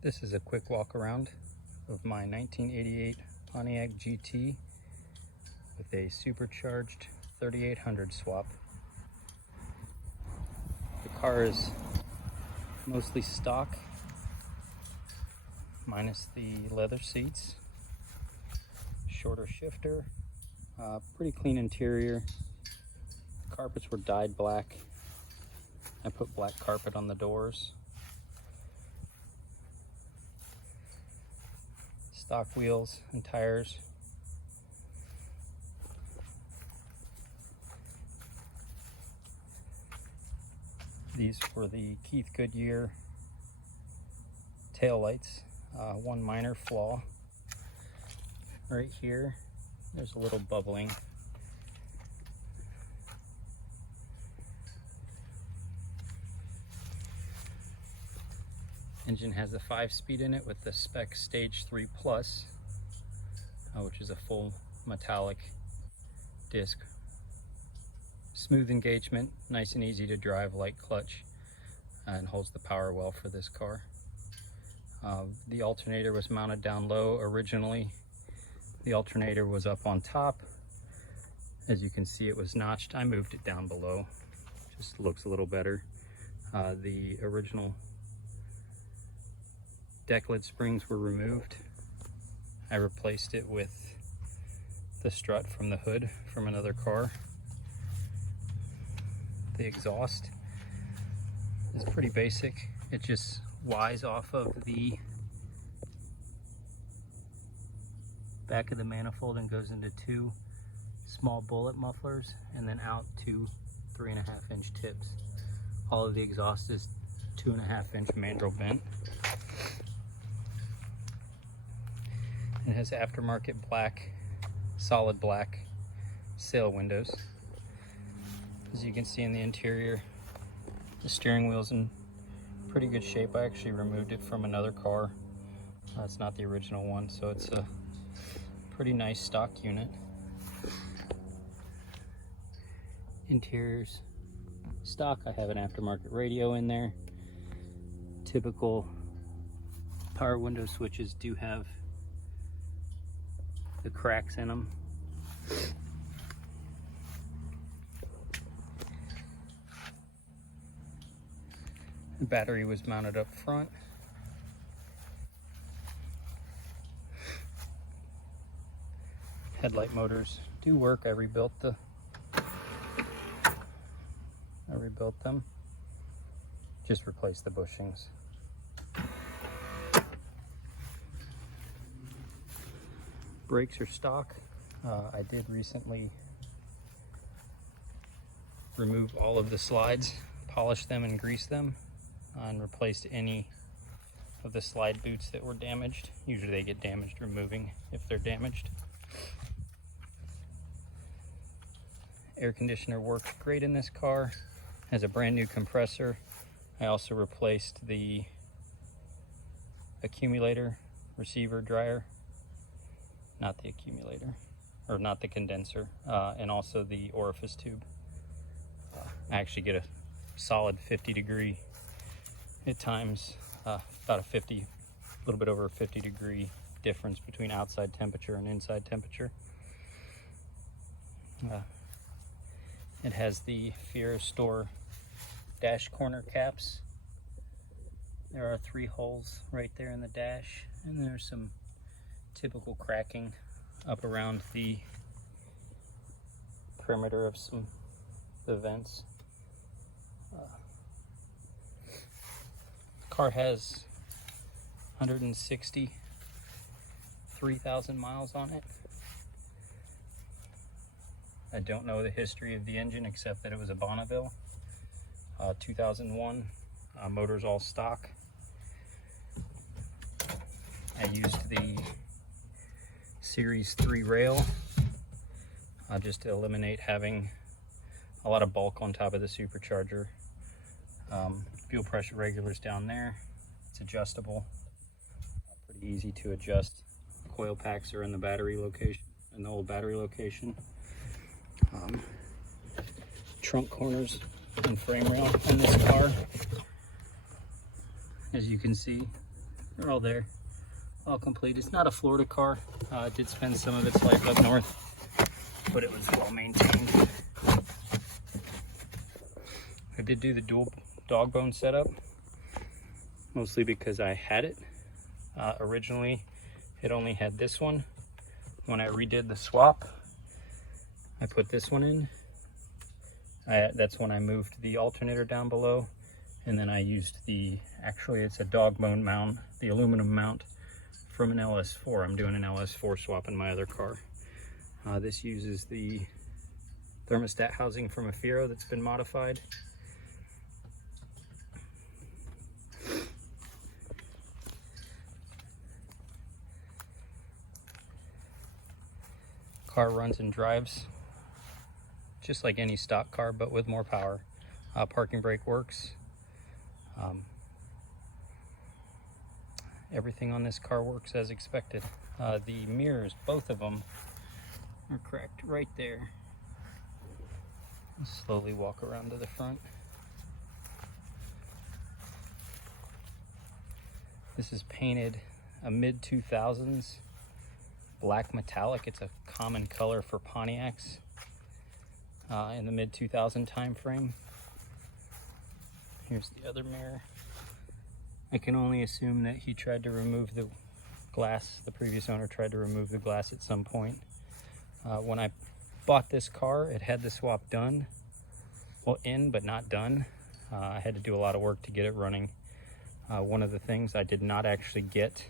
This is a quick walk around of my 1988 Pontiac GT with a supercharged 3800 swap. The car is mostly stock, minus the leather seats, shorter shifter, pretty clean interior. Carpets were dyed black. I put black carpet on the doors. Stock wheels and tires. These were the Keith Goodyear tail lights. One minor flaw right here. There's a little bubbling. Engine has a 5-speed in it with the Spec Stage 3 Plus, which is a full metallic disc. Smooth engagement, nice and easy to drive, light clutch, and holds the power well for this car. The alternator was mounted down low originally. The alternator was up on top. As you can see, it was notched. I moved it down below. Just looks a little better. The original deck lid springs were removed. I replaced it with the strut from the hood from another car. The exhaust is pretty basic. It just Y's off of the back of the manifold and goes into two small bullet mufflers and then out to 3.5-inch tips. All of the exhaust is 2.5-inch mandrel vent. It has aftermarket black, solid black sail windows. As you can see in the interior, the steering wheel's in pretty good shape. I actually removed it from another car. It's not the original one, so it's a pretty nice stock unit. Interior's stock. I have an aftermarket radio in there. Typical power window switches do have the cracks in them. The battery was mounted up front. Headlight motors do work. I rebuilt them. Just replaced the bushings. Brakes are stock. I did recently remove all of the slides, polish them and grease them, and replaced any of the slide boots that were damaged. Usually they get damaged removing if they're damaged. Air conditioner works great in this car. Has a brand new compressor. I also replaced the accumulator, receiver, dryer. Not the accumulator, or not the condenser, and also the orifice tube. I actually get a solid 50-degree at times, about a little bit over a 50-degree difference between outside temperature and inside temperature. It has the Fiero Store dash corner caps. There are 3 holes right there in the dash, and there's some typical cracking up around the perimeter of the vents. The car has 163,000 miles on it. I don't know the history of the engine except that it was a Bonneville, 2001. Motor's all stock. I used the Series 3 rail just to eliminate having a lot of bulk on top of the supercharger. Fuel pressure regulars down there. It's adjustable, pretty easy to adjust. Coil packs are in the battery location, in the old battery location. Trunk corners and frame rail on this car. As you can see, they're all there, all complete. It's not a Florida car. It did spend some of its life up north, but it was well maintained. I did do the dual dog bone setup, mostly because I had it. Originally, it only had this one. When I redid the swap, I put this one in. That's when I moved the alternator down below, and then I used actually it's a dog bone mount, the aluminum mount from an LS4. I'm doing an LS4 swap in my other car. This uses the thermostat housing from a Fiero that's been modified. Car runs and drives just like any stock car, but with more power. Parking brake works. Everything on this car works as expected. The mirrors, both of them, are cracked right there. I'll slowly walk around to the front. This is painted a mid-2000s black metallic. It's a common color for Pontiacs in the mid-2000 time frame. Here's the other mirror. I can only assume that he tried to remove the glass. The previous owner tried to remove the glass at some point. When I bought this car, it had the swap done. Well, in, but not done. I had to do a lot of work to get it running. One of the things I did not actually get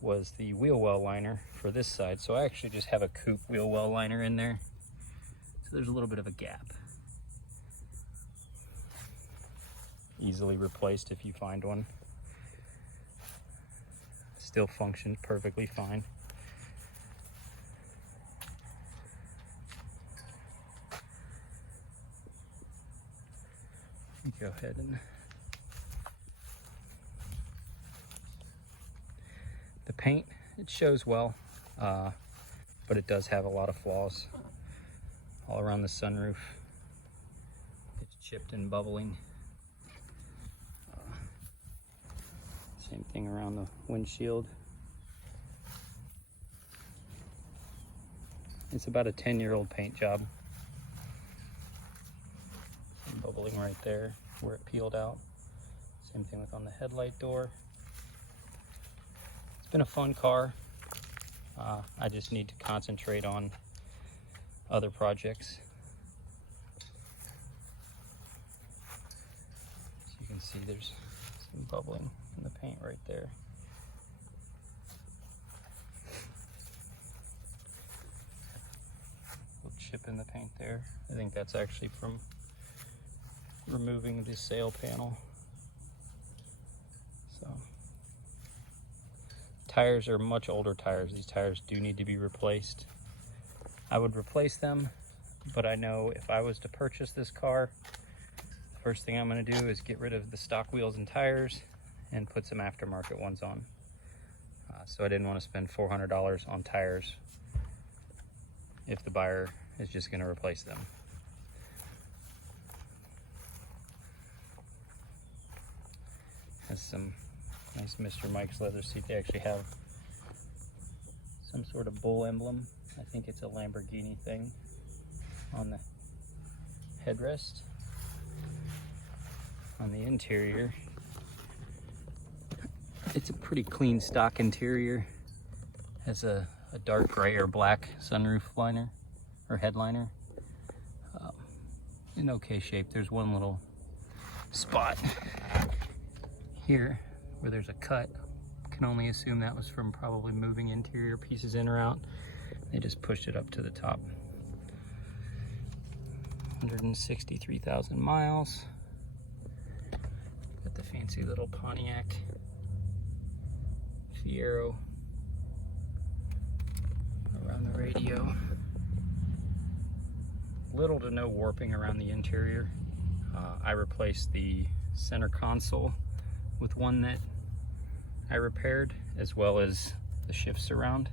was the wheel well liner for this side. So I actually just have a coupe wheel well liner in there. So there's a little bit of a gap. Easily replaced if you find one. Still functions perfectly fine. Go ahead and the paint, it shows well, but it does have a lot of flaws all around the sunroof. It's chipped and bubbling. Same thing around the windshield. It's about a 10-year-old paint job. Some bubbling right there where it peeled out. Same thing with on the headlight door. It's been a fun car. I just need to concentrate on other projects. As you can see, there's some bubbling in the paint right there. A little chip in the paint there. I think that's actually from removing the sail panel. So tires are much older tires. These tires do need to be replaced. I would replace them, but I know if I was to purchase this car, the first thing I'm going to do is get rid of the stock wheels and tires and put some aftermarket ones on. So I didn't want to spend $400 on tires if the buyer is just going to replace them. Has some nice Mr. Mike's leather seat. They actually have some sort of bull emblem. I think it's a Lamborghini thing on the headrest. On the interior, it's a pretty clean stock interior. Has a dark gray or black sunroof liner or headliner. In okay shape. There's one little spot here where there's a cut. Can only assume that was from probably moving interior pieces in or out. They just pushed it up to the top. 163,000 miles. Got the fancy little Pontiac Fiero around the radio. Little to no warping around the interior. I replaced the center console with one that I repaired, as well as the shift surround.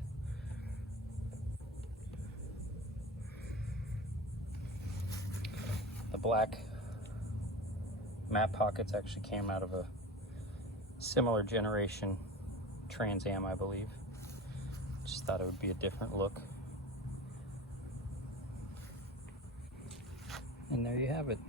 The black map pockets actually came out of a Similar generation Trans Am, I believe. Just thought it would be a different look. And there you have it.